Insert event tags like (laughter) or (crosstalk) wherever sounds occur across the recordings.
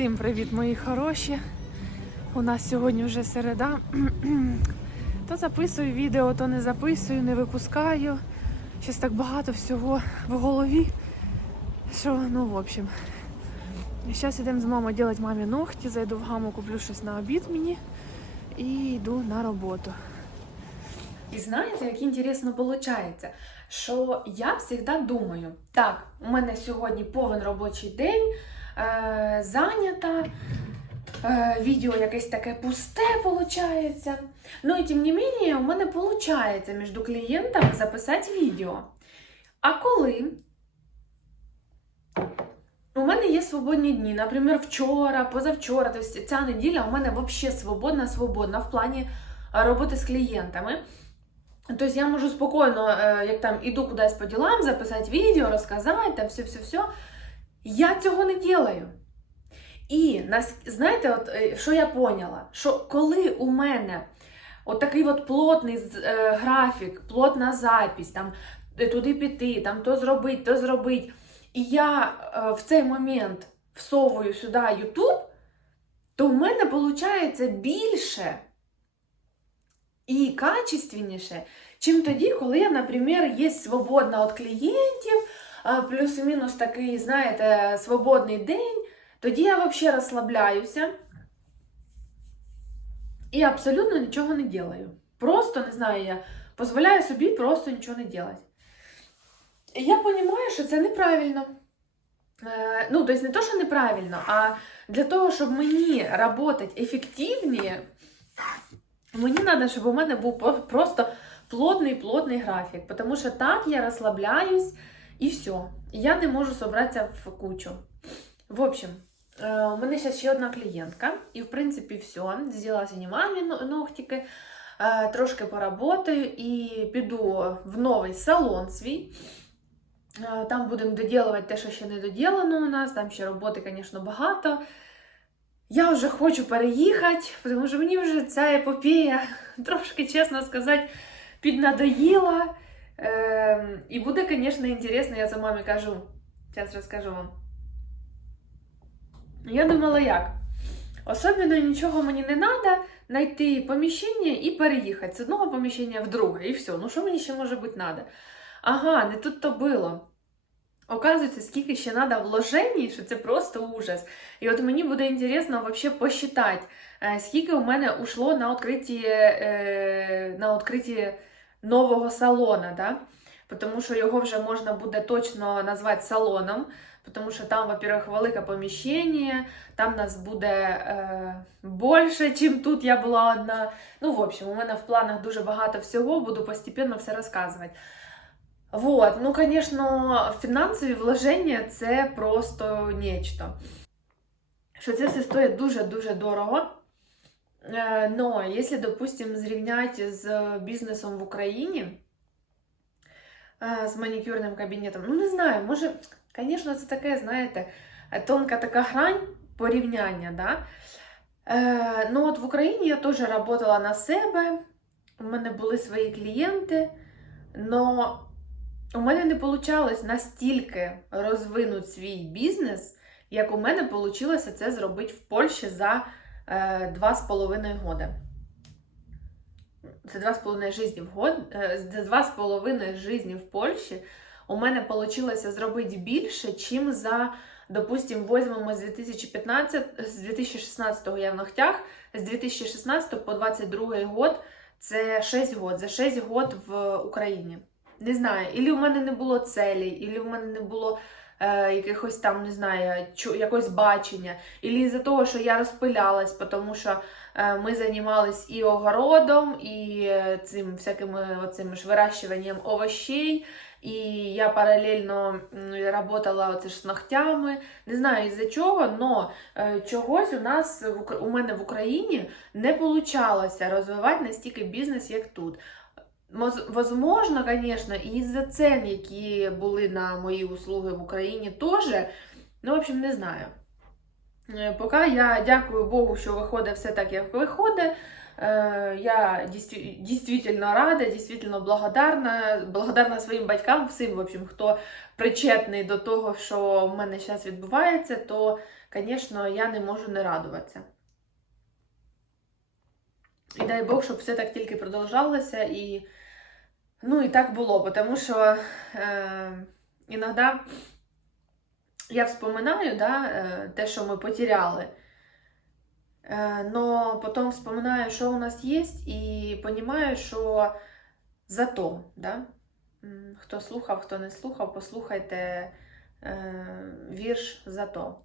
Всім привіт, мої хороші. У нас сьогодні вже середа. (clears throat) То записую відео, то не записую, не випускаю. Щось так багато всього в голові. Що, ну, в общем. Зараз йдемо з мамою робити мамі ногті, зайду в гаму, куплю щось на обід мені і йду на роботу. І знаєте, як інтересно виходить, що я завжди думаю, так, у мене сьогодні повен робочий день, е, зайнята, е, відео якесь таке пусте виходить. Ну і тим не менше, у мене виходить між клієнтами записати відео. А коли у мене є свободні дні, наприклад, вчора, позавчора, тобто ця неділя у мене взагалі свободна, свободна в плані е, роботи з клієнтами. Тобто я можу спокійно, е, як там іду кудись по ділам, записати відео, розказати, там все-все-все. Я цього не делаю. І знаєте, от, е, що я поняла? Що коли у мене от такий от плотний е, графік, плотна запись, там е, туди піти, там то зробити, то зробити, і я в цей момент всовую сюди YouTube, то в мене виходить більше і качественніше, чим тоді, коли я, наприклад, є свободна від клієнтів, плюс-мінус такий, знаєте, свободний день, тоді я взагалі розслабляюся і абсолютно нічого не делаю. Просто, не знаю, я дозволяю собі просто нічого не делать. І я розумію, що це неправильно. Е, Ну, тобто не то, що неправильно, а для того, щоб мені працювати ефективніше, Мені треба, щоб у мене був просто плотний-плотний графік, тому що так я розслабляюсь і все. Я не можу зібратися в кучу. В общем, е, у мене зараз ще одна клієнтка, і в принципі все. Зробила сьогодні мамі ногтики, е, трошки поработаю і піду в новий салон свій. Е, Там будемо доділувати те, що ще не доділано у нас, там ще роботи, звісно, багато. Я вже хочу переїхати, тому що мені вже ця епопея, (laughs) трошки, чесно сказати, піднадоїла. І буде, звісно, інтересно, я за мамі кажу. Зараз розкажу вам. Я думала, як? Особливо нічого мені не треба, знайти поміщення і переїхати з одного поміщення в друге, і все. Ну що мені ще може бути треба? Ага, не тут то було. Оказується, скільки ще треба вложень, що це просто ужас. І от мені буде інтересно вообще посчитати, е, скільки у мене ушло на відкритті, е, на нового салона, да? Тому що його вже можна буде точно назвати салоном, тому що там, во-первых, велике поміщення, там нас буде е, більше, чим тут я була одна. Ну, в общем, у мене в планах дуже багато всього, буду постепенно все розказувати. Вот, ну, звісно, фінансові вложення це просто нечто що це все стоїть дуже-дуже дорого. Е, Но якщо, допустим, зрівняти з бізнесом в Україні, е, з манікюрним кабінетом, ну не знаю, може, звісно, це таке, знаєте, тонка така грань порівняння. Да? Е, Ну, от в Україні я теж працювала на себе, у мене були свої клієнти, але у мене не вийшло настільки розвинути свій бізнес, як у мене вийшло це зробити в Польщі за е, два з половиною года. Це два з половиною жизні в год, е, за два з половиною жизні в Польщі у мене вийшло зробити більше, чим за, допустим, візьмемо з 2015, з 2016 я в ногтях, з 2016 по 22 год, це 6 год, за 6 год в Україні. Не знаю, ілі у мене не було целей, ілі у мене не було е, якихось там, не знаю, чу, якось бачення, ілі з-за того, що я розпилялась, тому що е, ми займались і огородом, і е, цим всякими оцим ж вирощуванням овощей, і я паралельно работала оце ж з ногтями. Не знаю із-за чого, але чогось у нас у мене в Україні не получалося розвивати настільки бізнес, як тут. Возможно, конечно, і із-за цен, які були на мої услуги в Україні, теж. Ну, в общем, не знаю. Е, Поки я дякую Богу, що виходить все так, як виходить. Е, Я дійсно рада, дійсно благодарна, благодарна своїм батькам, всім, в общем, хто причетний до того, що в мене зараз відбувається, то звісно, я не можу не радуватися. І дай Бог, щоб все так тільки продовжалося і, ну, і так було, тому що е, іноді я вспоминаю да, е, те, що ми потеряли. Е, но потом вспоминаю, що у нас є, і понимаю, що зато, да? Хто слухав, хто не слухав, послухайте е, вірш зато.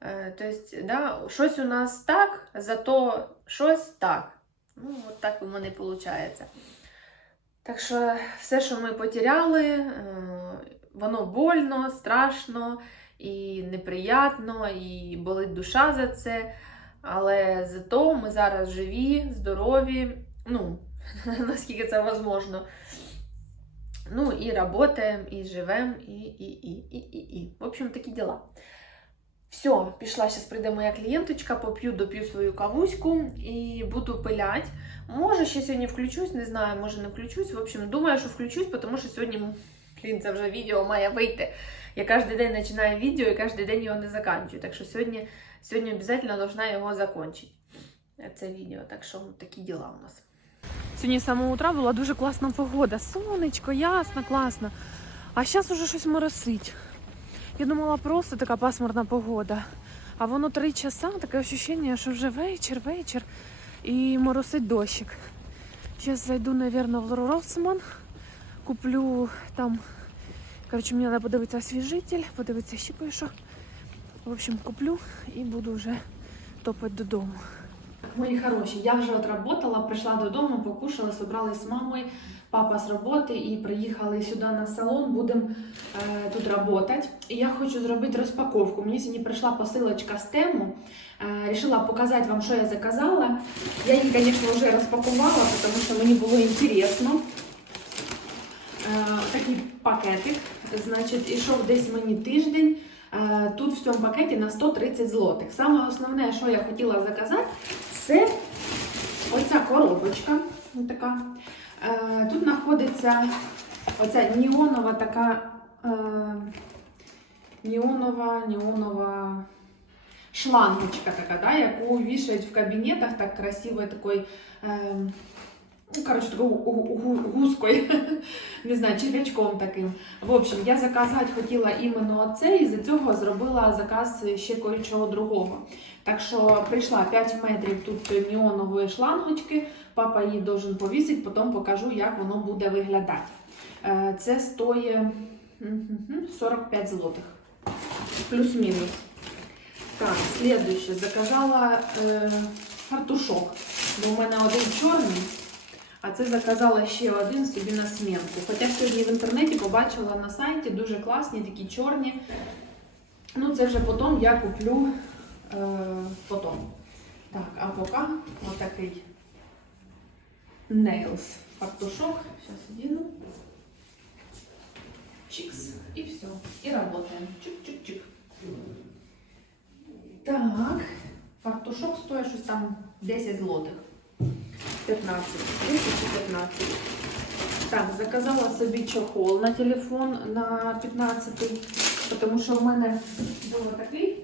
Е, тобто, да, щось у нас так, зато щось так. Ну, от так у мене виходить. Так що все, що ми потеряли, е, воно больно, страшно і неприятно, і болить душа за це. Але зато ми зараз живі, здорові, ну, (laughs) наскільки це можливо. Ну, і працюємо, і живемо, і, і, і, і, і, і. В общем, такі діла. Все, пішла, зараз прийде моя клієнточка, поп'ю, доп'ю свою кавуську і буду пилять. Може, ще сьогодні включусь, не знаю, може не включусь. В общем, думаю, що включусь, тому що сьогодні, блін, це вже відео має вийти. Я кожен день починаю відео і кожен день його не заканчую. Так що сьогодні, сьогодні обов'язково должна його закінчити. Це відео. Так що такі діла у нас. Сьогодні з самого утра була дуже класна погода. Сонечко, ясно, класно. А зараз уже щось моросить. Я думала, просто така пасмурна погода. А воно три часа, таке ощущення, що вже вечір, вечір і моросить дощик. Зараз зайду, наверное, в Росман, куплю там. Коротше, мені треба подивитися освіжитель, подивитися ще кое-що. В общем, куплю і буду вже топати додому. Мої хороші, я вже отработала, прийшла додому, покушала, собралась з мамою, папа з роботи і приїхали сюди на салон, будемо е, тут працювати. І я хочу зробити розпаковку. Мені сьогодні прийшла посилочка з тему. Е, Рішила показати вам, що я заказала. Я її, звісно, вже розпакувала, тому що мені було інтересно. Е, такий пакетик, значить, ішов десь мені тиждень. Е, Тут в цьому пакеті на 130 злотих. Саме основне, що я хотіла заказати, це оця коробочка. Така. Е, Тут знаходиться оця неонова така е, неонова, неонова шлангочка така, да, яку вішають в кабінетах так красивою такою. Е, Ну, коротше, гу- гузкою, (laughs) не знаю, черв'ячком таким. В общем, я заказати хотіла іменно оце, і за цього зробила заказ ще кое-чого другого. Так що прийшла 5 метрів тут неонової шлангочки, папа її должен повісити, потім покажу, як воно буде виглядати. Е, Це стоїть 45 злотих. Плюс-мінус. Так, слідуюче. Заказала е, фартушок. Бо у мене один чорний. А це заказала ще один собі на смінку. Хоча сьогодні в інтернеті побачила на сайті дуже класні, такі чорні. Ну, це вже потім я куплю е, потім. Так, а поки отакий Nails фартушок. Зараз одіну. Чикс. І все. І працюємо. Чик-чик-чик. Так, фартушок стоїть щось там 10 злотих. 15. 10 чи 15. Так, заказала собі чохол на телефон на 15, тому що в мене був такий.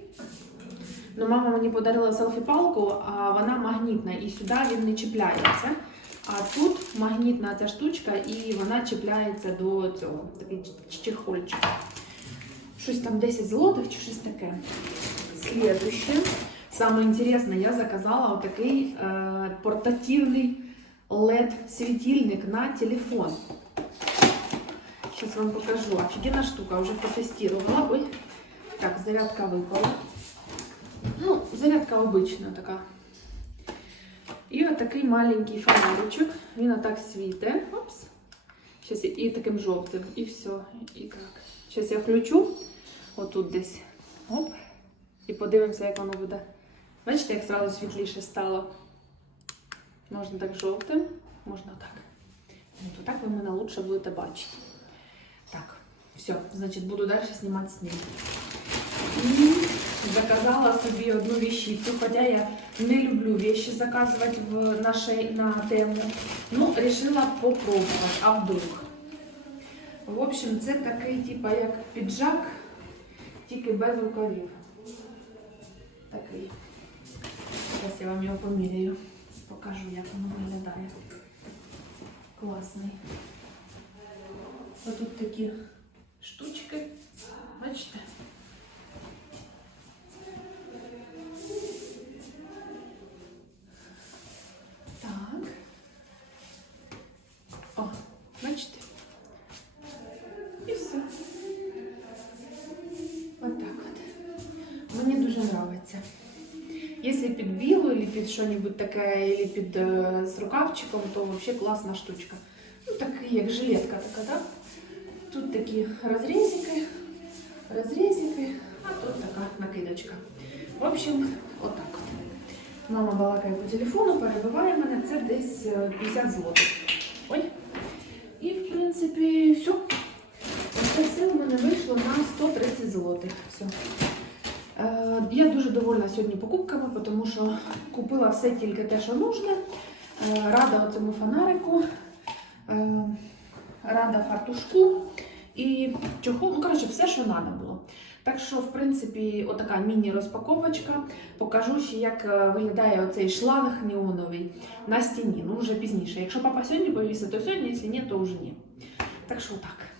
Ну, мама мені подарила селфі-палку, а вона магнітна і сюди він не чіпляється. А тут магнітна ця штучка і вона чіпляється до цього. Такий чехольчик. Щось там 10 злотих чи щось таке. Следующее. Самое интересное, я заказала вот такой э, портативный LED-светильник на телефон. Сейчас вам покажу. Офигенная штука, уже протестировала. Ой, так, зарядка выпала. Ну, зарядка обычная такая. І от маленький фонаричок. Він отак світе. Опс. Щас і таким жовтим. І все. І так. Зараз я включу. Отут десь. Оп. І подивимося, як воно буде. Бачите, як зразу світліше стало. Можна так жовтим, можна так. То так ви мене лучше будете бачити. Так, все, значить, буду далі знімати сніг. І заказала собі одну вещицю, хоча я не люблю вещи заказувати в нашій на тему. Ну, решила попробувати, а вдруг. В общем, це такий, типа, як піджак, тільки без рукавів. Такий. Зараз я вам його поміряю. Покажу, як воно виглядає. Класний. Ось тут такі штучки. Бачите? Під що-небудь таке, або під е, з рукавчиком, то взагалі класна штучка. Ну, такий, як жилетка така, так? Тут такі розрізики, розрізики, а тут така накидочка. В общем, отак от. Мама балакає по телефону, перебиває мене, це десь е, 50 злотих. Ой. І, в принципі, все. Це все у мене вийшло на 130 злотих. Все. Я дуже довольна сьогодні покупками, тому що купила все тільки те, що нужне. Е, Рада цьому фонарику, е, рада фартушку і чохол. Ну, коротше, все, що треба було. Так що, в принципі, отака міні-розпаковочка. Покажу ще, як е, виглядає оцей шланг неоновий на стіні. Ну, вже пізніше. Якщо папа сьогодні повісить, то сьогодні, якщо ні, то вже ні. Так що так.